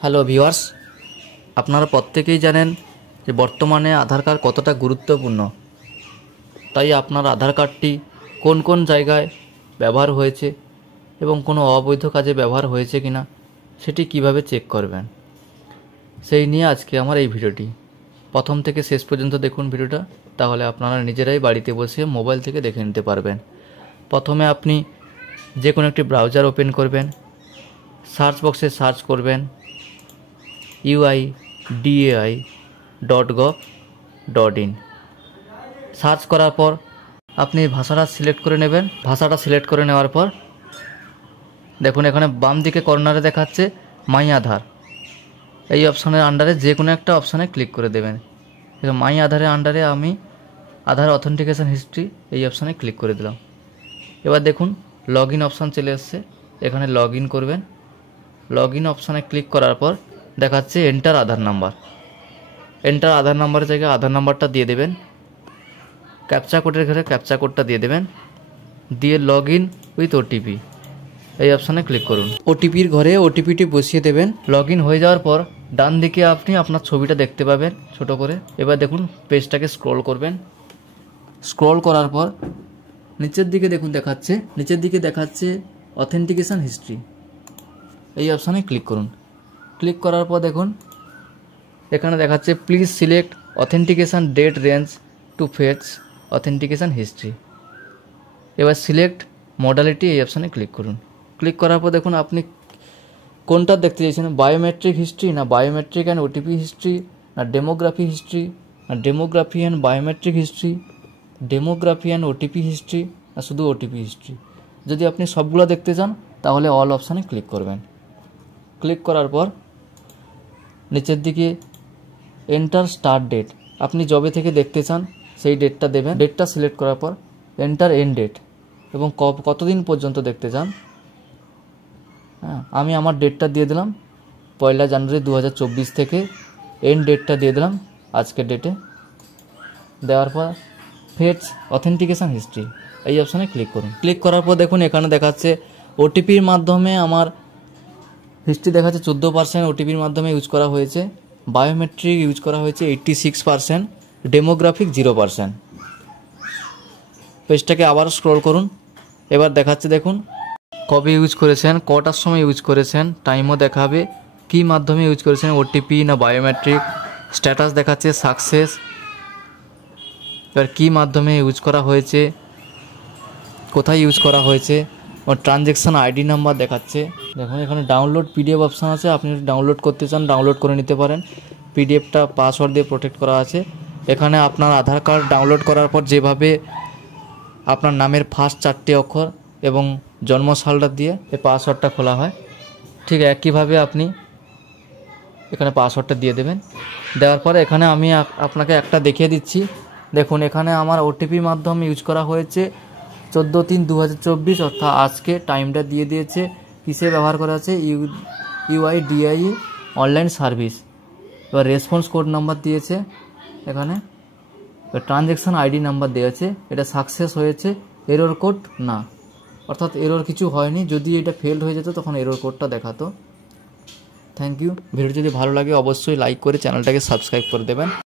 Hello viewers, আপনারা প্রত্যেকেই জানেন যে বর্তমানে আধার কার্ড কতটা গুরুত্বপূর্ণ। তাই আপনার আধার কার্ডটি কোন কোন জায়গায় ব্যবহার হয়েছে এবং কোনো অবৈধ কাজে ব্যবহার হয়েছে কিনা সেটি কিভাবে চেক করবেন, সেই নিয়ে আজকে আমার এই ভিডিওটি। প্রথম থেকে শেষ পর্যন্ত দেখুন ভিডিওটা, তাহলে আপনারা নিজেরাই বাড়িতে বসে মোবাইল থেকে দেখে নিতে পারবেন। প্রথমে আপনি যে কোনো একটি ব্রাউজার ওপেন করবেন, সার্চ বক্সে সার্চ করবেন uidai.gov.in। সার্চ করার পর আপনি ভাষাটা সিলেক্ট করে নেবেন। ভাষাটা সিলেক্ট করে নেওয়ার পর দেখুন এখানে বাম দিকে কর্নারে দেখাচ্ছে মাই আধার। এই অপশানের আন্ডারে যে কোনো একটা অপশানে ক্লিক করে দেবেন। মাই আধারের আন্ডারে আমি আধার অথেন্টিকেশন হিস্ট্রি এই অপশানে ক্লিক করে দিলাম। এবার দেখুন লগ ইন অপশান চলে এসছে, এখানে লগ ইন করবেন। লগ ইন অপশানে ক্লিক করার পর দেখাচ্ছে এন্টার আধার নাম্বার। এন্টার আধার নাম্বারের জায়গায় আধার নাম্বারটা দিয়ে দেবেন, ক্যাপচা কোডের ঘরে ক্যাপচা কোডটা দিয়ে দেবেন, দিয়ে লগ ইন উইথ ওটিপি এই অপশানে ক্লিক করুন। ওটিপির ঘরে ওটিপিটি বসিয়ে দেবেন। লগ ইন হয়ে যাওয়ার পর ডান দিকে আপনি আপনার ছবিটা দেখতে পাবেন ছোট করে। এবার দেখুন পেজটাকে স্ক্রল করবেন। স্ক্রল করার পর নিচের দিকে দেখুন দেখাচ্ছে অথেন্টিকেশন হিস্ট্রি এই অপশানে ক্লিক করুন। ক্লিক করার পর দেখুন এখানে দেখাচ্ছে please select authentication date range to fetch authentication history. এবার সিলেক্ট মডালিটি এই অপশানে ক্লিক করুন। ক্লিক করার পর দেখুন আপনি কোনটা দেখতে চাইছেন, বায়োমেট্রিক হিস্ট্রি না বায়োমেট্রিক অ্যান্ড ওটিপি হিস্ট্রি না ডেমোগ্রাফি হিস্ট্রি না demography and biometric history, demography and OTP history না শুধু ওটিপি হিস্ট্রি। যদি আপনি সবগুলো দেখতে চান তাহলে অল অপশানে ক্লিক করবেন। ক্লিক করার পর নিচের দিকে এন্টার স্টার্ট ডেট, আপনি যবে থেকে দেখতে চান সেই ডেটটা দেবেন। ডেটটা সিলেক্ট করার পর এন্টার এন্ড ডেট এবং কতদিন পর্যন্ত দেখতে চান। আমি আমার ডেটটা দিয়ে দিলাম 1 জানুয়ারি 2024 থেকে, এন্ড ডেটটা দিয়ে দিলাম আজকের ডেটে। দেওয়ার পর ফেচ অথেন্টিকেশন হিস্ট্রি এই অপশানে ক্লিক করুন। ক্লিক করার পর দেখুন এখানে দেখাচ্ছে ওটিপির মাধ্যমে আমার হিস্ট্রি দেখাচ্ছে 14%, ওটিপির মাধ্যমে ইউজ করা হয়েছে। বায়োমেট্রিক ইউজ করা হয়েছে 86%, ডেমোগ্রাফিক 0%। পেজটাকে আবার স্ক্রল করুন। এবার দেখাচ্ছে দেখুন কবে ইউজ করেছেন, কটার সময় ইউজ করেছেন, টাইমও দেখাবে, কী মাধ্যমে ইউজ করেছেন, ওটিপি না বায়োমেট্রিক, স্ট্যাটাস দেখাচ্ছে সাকসেস। এবার কী মাধ্যমে ইউজ করা হয়েছে, কোথায় ইউজ করা হয়েছে, ও ট্রানজ্যাকশান আইডি নাম্বার দেখাচ্ছে। দেখুন এখানে ডাউনলোড পিডিএফ অপশান আছে, আপনি যদি ডাউনলোড করতে চান ডাউনলোড করে নিতে পারেন। পিডিএফটা পাসওয়ার্ড দিয়ে প্রোটেক্ট করা আছে। এখানে আপনার আধার কার্ড ডাউনলোড করার পর যেভাবে আপনার নামের ফার্স্ট 4টে অক্ষর এবং জন্মসালটা দিয়ে এই পাসওয়ার্ডটা খোলা হয়, ঠিক একইভাবে আপনি এখানে পাসওয়ার্ডটা দিয়ে দেবেন। দেওয়ার পরে এখানে আমি আপনাকে একটা দেখিয়ে দিচ্ছি। দেখুন এখানে আমার ওটিপির মাধ্যমে ইউজ করা হয়েছে 14/3/2024, অর্থাৎ আজকে টাইমটা দিয়ে দিয়েছে। কিসে ব্যবহার করা আছে, UIDAI অনলাইন সার্ভিস। এবার রেসপন্স কোড নাম্বার দিয়েছে এখানে, ট্রানজ্যাকশান আইডি নাম্বার দিয়েছে, এটা সাকসেস হয়েছে, এরর কোড না, অর্থাৎ এরর কিছু হয়নি। যদি এটা ফেলড হয়ে যেত তখন এরর কোডটা দেখাতো। Thank you. ভিডিও যদি ভালো লাগে অবশ্যই লাইক করে চ্যানেলটাকে সাবস্ক্রাইব করে দেবেন।